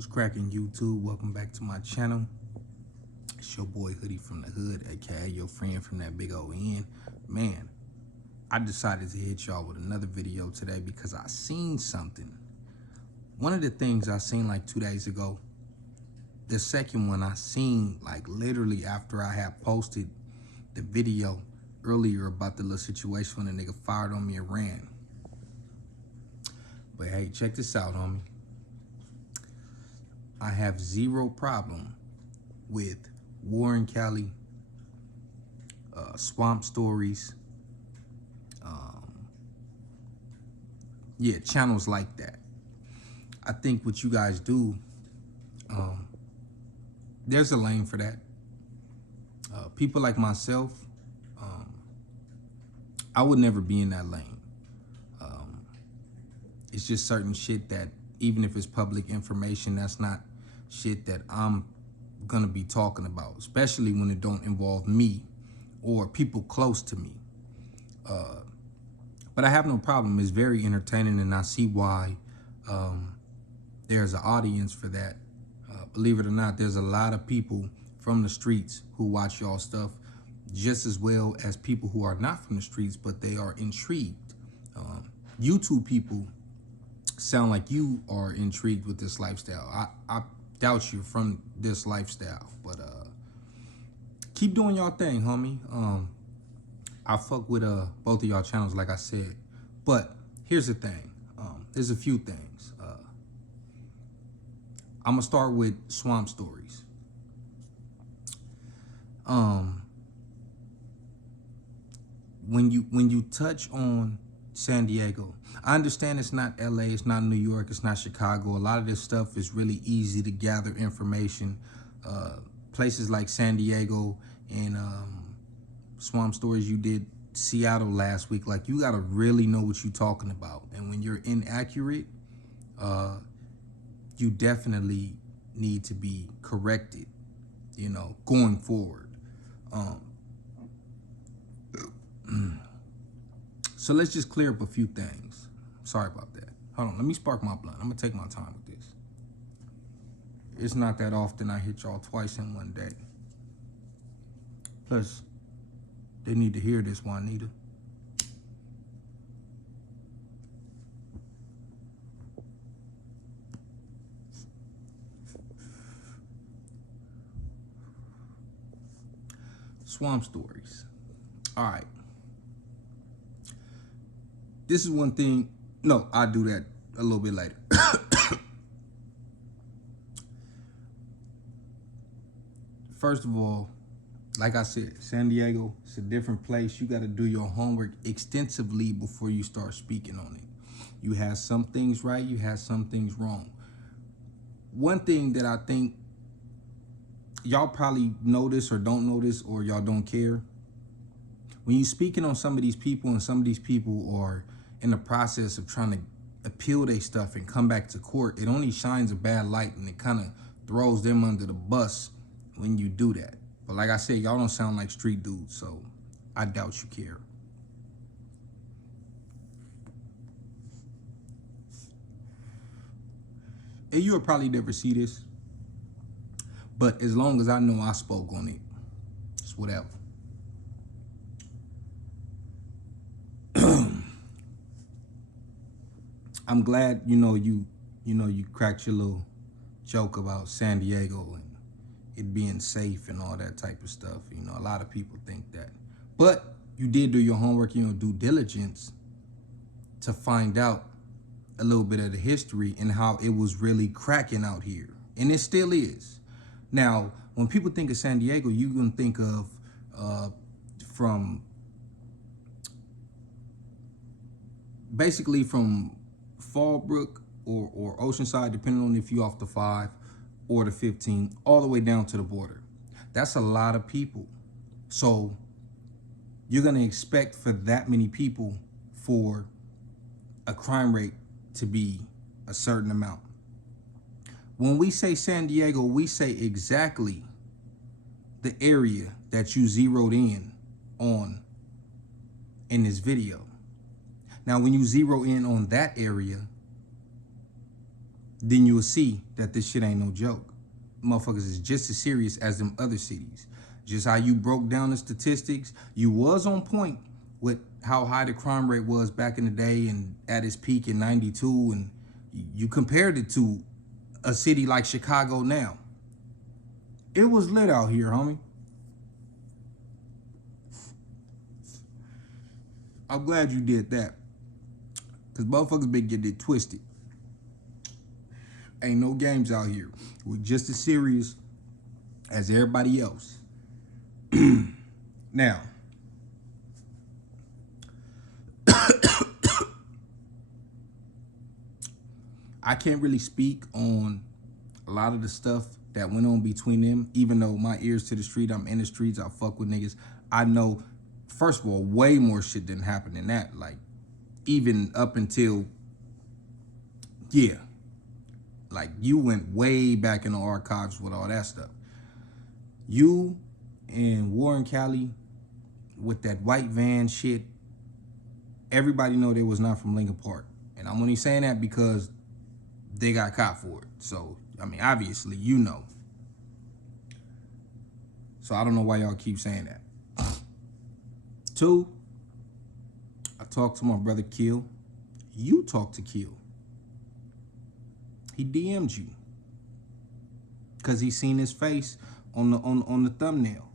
What's cracking, YouTube? Welcome back to my channel. It's your boy Hoodie from the Hood, aka your friend from that big old N. Man, I decided to hit y'all with another video today because I seen something. One of the things I seen like 2 days ago, the second one I seen like literally after I had posted the video earlier about the little situation when a nigga fired on me and ran. But hey, check this out, homie. I have zero problem with War in Cali, swamp stories, channels like that. I think what you guys do, there's a lane for that. People like myself, I would never be in that lane. It's just certain shit that, even if it's public information, that's not shit that I'm gonna be talking about, especially when it don't involve me or people close to me. But I have no problem. It's very entertaining, and I see why there's an audience for that. Believe it or not, there's a lot of people from the streets who watch y'all stuff just as well as people who are not from the streets, but they are intrigued. YouTube people sound like you are intrigued with this lifestyle. I doubt you're from this lifestyle, but keep doing y'all thing, homie. I fuck with both of y'all channels, like I said. But here's the thing. There's a few things. I'm gonna start with swamp stories. When you touch on San Diego, I understand it's not LA, it's not New York, it's not Chicago. A lot of this stuff is really easy to gather information. Places like San Diego and swamp stories, you did Seattle last week. Like, you gotta really know what you're talking about. And when you're inaccurate, you definitely need to be corrected, you know, going forward. So let's just clear up a few things. Sorry about that. Hold on, let me spark my blunt. I'm gonna take my time with this. It's not that often I hit y'all twice in one day. Plus, they need to hear this, Juanita. Swamp stories. All right. This is one thing. No, I'll do that a little bit later. First of all, like I said, San Diego, it's a different place. You got to do your homework extensively before you start speaking on it. You have some things right, you have some things wrong. One thing that I think y'all probably notice or don't notice, or y'all don't care, when you speaking on some of these people, and some of these people are in the process of trying to appeal their stuff and come back to court, it only shines a bad light, and it kind of throws them under the bus when you do that. But like I said, y'all don't sound like street dudes, so I doubt you care. And you'll probably never see this, but as long as I know I spoke on it, it's whatever. I'm glad, you cracked your little joke about San Diego and it being safe and all that type of stuff. A lot of people think that. But you did do your homework, due diligence to find out a little bit of the history and how it was really cracking out here. And it still is. Now, when people think of San Diego, you're going to think of basically from Fallbrook or Oceanside, depending on if you're off the 5 or the 15, all the way down to the border. That's a lot of people. So you're going to expect for that many people for a crime rate to be a certain amount. When we say San Diego, we say exactly the area that you zeroed in on in this video. Now, when you zero in on that area, then you'll see that this shit ain't no joke. Motherfuckers is just as serious as them other cities. Just how you broke down the statistics, you was on point with how high the crime rate was back in the day and at its peak in 92, and you compared it to a city like Chicago now. It was lit out here, homie. I'm glad you did that. Because motherfuckers been getting it twisted. Ain't no games out here. We're just as serious as everybody else. Now, I can't really speak on a lot of the stuff that went on between them, even though my ears to the street, I'm in the streets, I fuck with niggas. I know, first of all, way more shit didn't happen than that. Like, even up until, yeah. Like, you went way back in the archives with all that stuff. You and Warren Cali with that white van shit, everybody know they was not from Lincoln Park. And I'm only saying that because they got caught for it. So, I mean, obviously, you know. So I don't know why y'all keep saying that. 2, I talked to my brother Kill. You talked to Kill. He DM'd you because he seen his face on the thumbnail.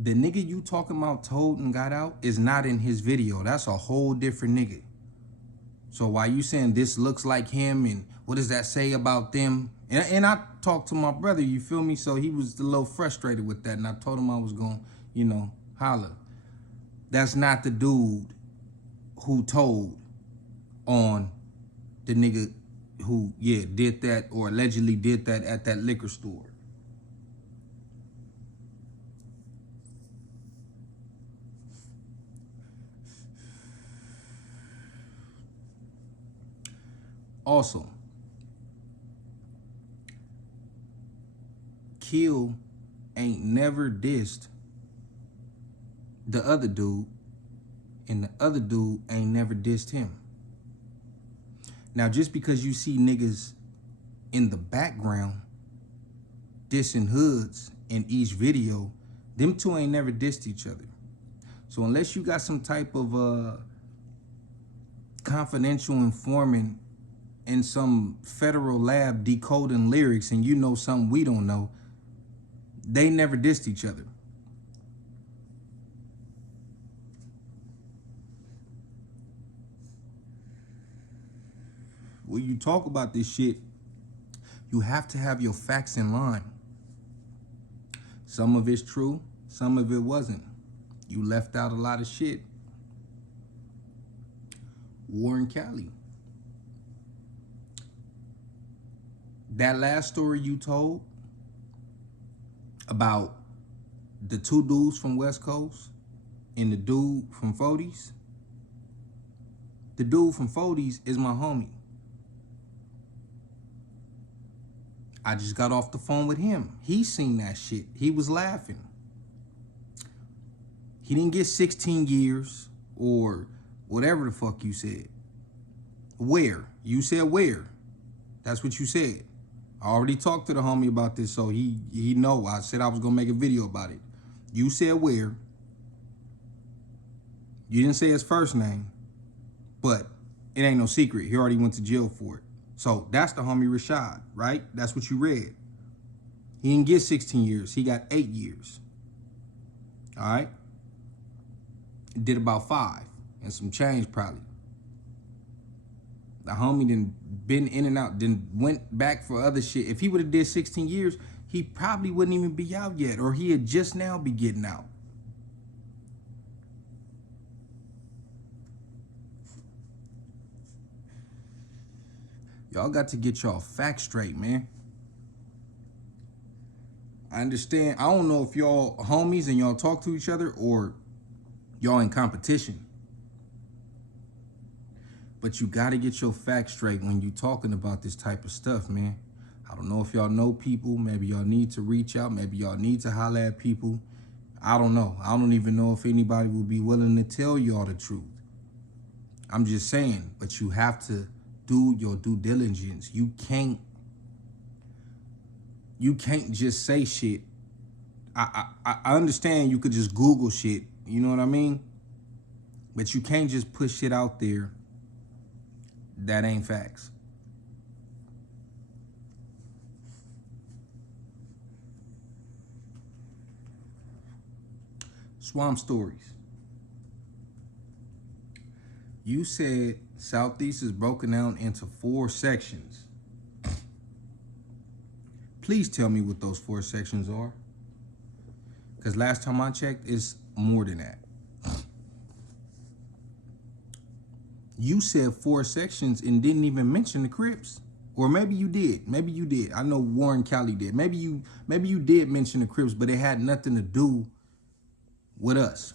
The nigga you talking about told and got out is not in his video. That's a whole different nigga. So why you saying this looks like him and what does that say about them? And I talked to my brother, you feel me? So he was a little frustrated with that, and I told him I was going, you know, holler. That's not the dude who told on the nigga who, yeah, did that or allegedly did that at that liquor store. Also, Kill ain't never dissed the other dude, and the other dude ain't never dissed him. Now, just because you see niggas in the background dissing hoods in each video, them two ain't never dissed each other. So unless you got some type of confidential informant in some federal lab decoding lyrics and you know something we don't know, they never dissed each other. When you talk about this shit, you have to have your facts in line. Some of it's true, some of it wasn't. You left out a lot of shit. Warren Cali. That last story you told about the 2 dudes from West Coast and the dude from 40s, the dude from 40s is my homie. I just got off the phone with him. He seen that shit. He was laughing. He didn't get 16 years or whatever the fuck you said. Where? You said where. That's what you said. I already talked to the homie about this, so he know. I said I was gonna make a video about it. You said where. You didn't say his first name, but it ain't no secret. He already went to jail for it. So that's the homie Rashad, right? That's what you read. He didn't get 16 years. He got 8 years. All right? Did about 5 and some change probably. The homie done been in and out, then went back for other shit. If he would have did 16 years, he probably wouldn't even be out yet, or he had just now be getting out. Y'all got to get y'all facts straight, man. I understand. I don't know if y'all homies and y'all talk to each other or y'all in competition. But you got to get your facts straight when you talking about this type of stuff, man. I don't know if y'all know people. Maybe y'all need to reach out. Maybe y'all need to holler at people. I don't know. I don't even know if anybody will be willing to tell y'all the truth. I'm just saying, but you have to do your due diligence. You can't just say shit. I understand you could just Google shit, you know what I mean? But you can't just put shit out there that ain't facts. Swamp Stories. You said Southeast is broken down into 4 sections. Please tell me what those 4 sections are. Because last time I checked, it's more than that. You said 4 sections and didn't even mention the Crips. Or maybe you did. Maybe you did. I know Warren Cali did. Maybe you did mention the Crips, but it had nothing to do with us.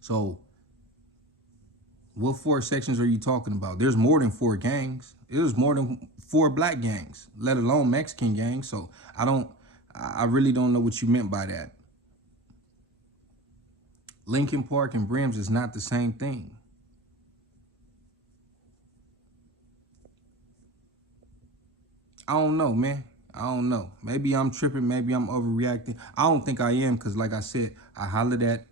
So what 4 sections are you talking about? There's more than 4 gangs. There's more than 4 black gangs, let alone Mexican gangs. So I really don't know what you meant by that. Lincoln Park and Brims is not the same thing. I don't know, man. I don't know. Maybe I'm tripping. Maybe I'm overreacting. I don't think I am, because like I said, I hollered at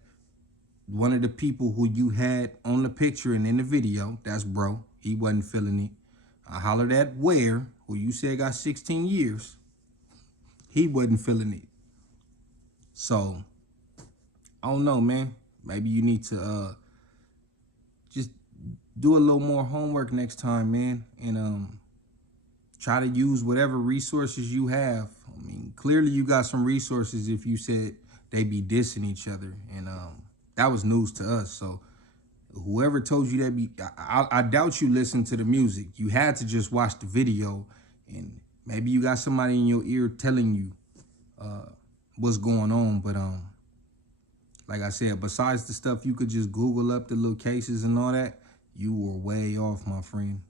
one of the people who you had on the picture and in the video. That's bro. He wasn't feeling it. I hollered at Ware, who you said got 16 years. He wasn't feeling it. So, I don't know, man. Maybe you need to just do a little more homework next time, man. And try to use whatever resources you have. I mean, clearly you got some resources if you said they be dissing each other. And that was news to us. So whoever told you that, I doubt you listened to the music. You had to just watch the video. And maybe you got somebody in your ear telling you what's going on. But like I said, besides the stuff you could just Google up, the little cases and all that, you were way off, my friend.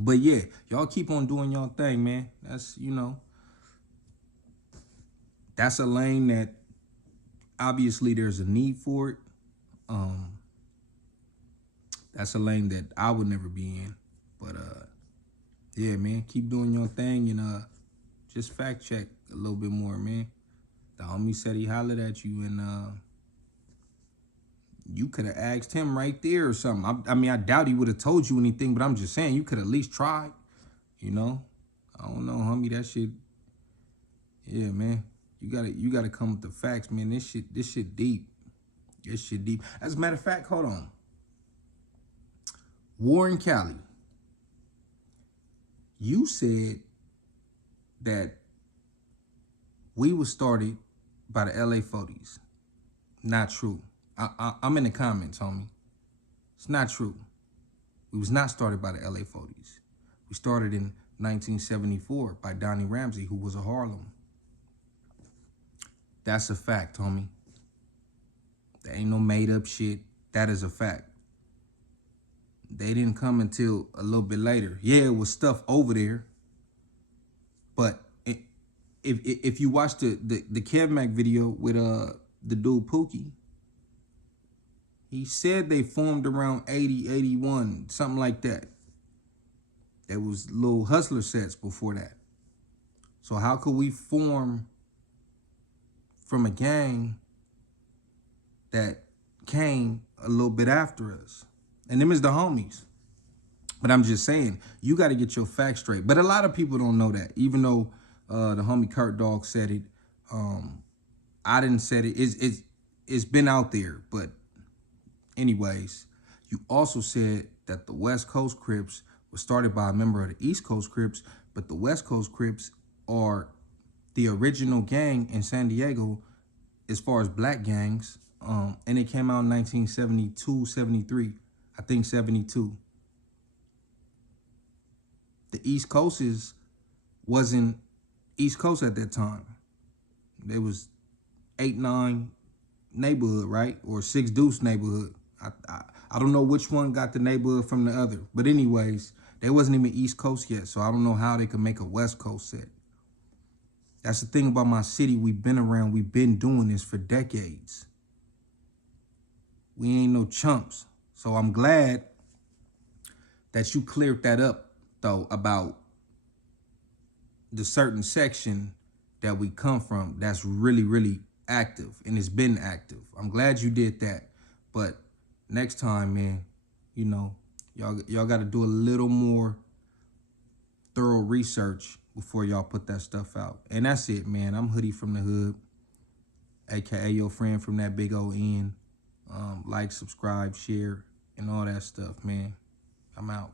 But yeah, y'all keep on doing y'all thing, man. That's, that's a lane that obviously there's a need for it. That's a lane that I would never be in. But yeah, man, keep doing your thing and just fact check a little bit more, man. The homie said he hollered at you and you could have asked him right there or something. I mean, I doubt he would have told you anything, but I'm just saying you could at least try, I don't know, homie, that shit. Yeah, man. You gotta come with the facts, man. This shit deep. This shit deep. As a matter of fact, hold on. Warren Cali, you said that we was started by the LA 40s. Not true. I'm in the comments, homie. It's not true. We was not started by the LA 40s. We started in 1974 by Donnie Ramsey, who was a Harlem. That's a fact, homie. There ain't no made up shit. That is a fact. They didn't come until a little bit later. Yeah, it was stuff over there. But if you watch the Kev Mac video with the dude Pookie, he said they formed around 80, 81, something like that. There was little hustler sets before that. So how could we form from a gang that came a little bit after us? And them is the homies. But I'm just saying, you got to get your facts straight. But a lot of people don't know that, even though the homie Kurt Dog said it. I didn't say it. It's been out there. But anyways, you also said that the West Coast Crips was started by a member of the East Coast Crips, but the West Coast Crips are the original gang in San Diego as far as black gangs. And it came out in 1972, 73. I think 72. The East Coasters wasn't East Coast at that time. There was 8-9 neighborhood, right? Or 6 Deuce neighborhood. I don't know which one got the neighborhood from the other. But anyways, they wasn't even East Coast yet, so I don't know how they could make a West Coast set. That's the thing about my city. We've been around. We've been doing this for decades. We ain't no chumps. So I'm glad that you cleared that up, though, about the certain section that we come from that's really, really active, and it's been active. I'm glad you did that. But next time, man, you know, y'all got to do a little more thorough research before y'all put that stuff out. And that's it, man. I'm Hoodie from the Hood, aka your friend from that big old end. Like, subscribe, share, and all that stuff, man. I'm out.